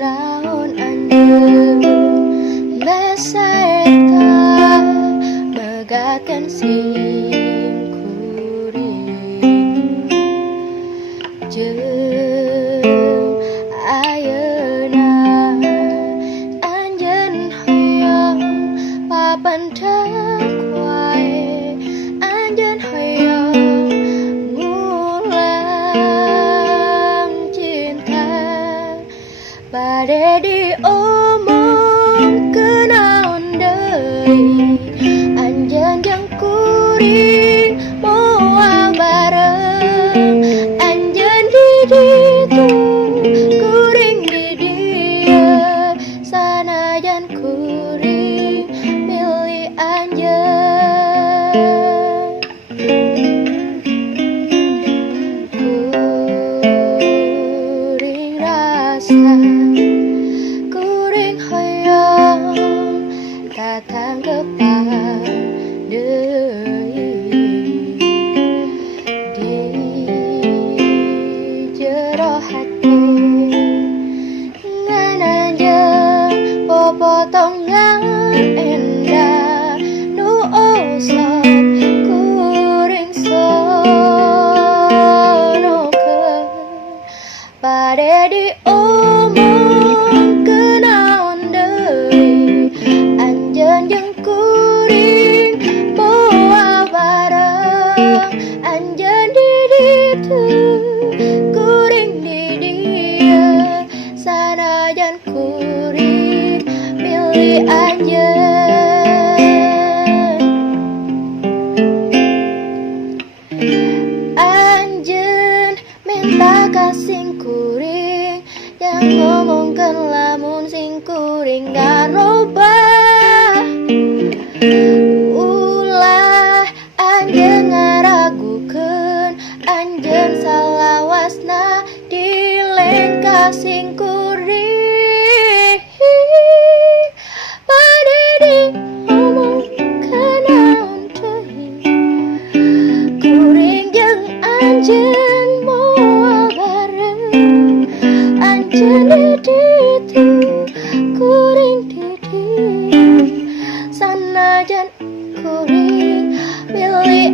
Naon anjeun meseta megatkeun sim kuring jeung ayeuna anjeun hoyong papendak wae anjeun hoyong ngulang cinta bade diomongkeun naon deui anjeun jeung kuring moal bareng anjeun di ditu kuring di dieu sanajan kuring milih anjeun kuring rasa kuring hoyong tatangkepan deui di jero hati ngan anjeun popotongan endah nu osok kuring sonokeun bade diomongkeun naon deui anjeun jeung kuring moal bareng anjeun di ditu kuring di dieu sanajan kuring milih anjeun anjeun minta kasing kuring yang ngomongkeun lamun sing kuring ngarobah ulah anjeun ngaragukeun anjeun salawasna dileng kasing kuring bade diomongkeun naon deui kuring jeung anjeun moal bareng anjeun di ditu kuring di dieu sanajan kuring milih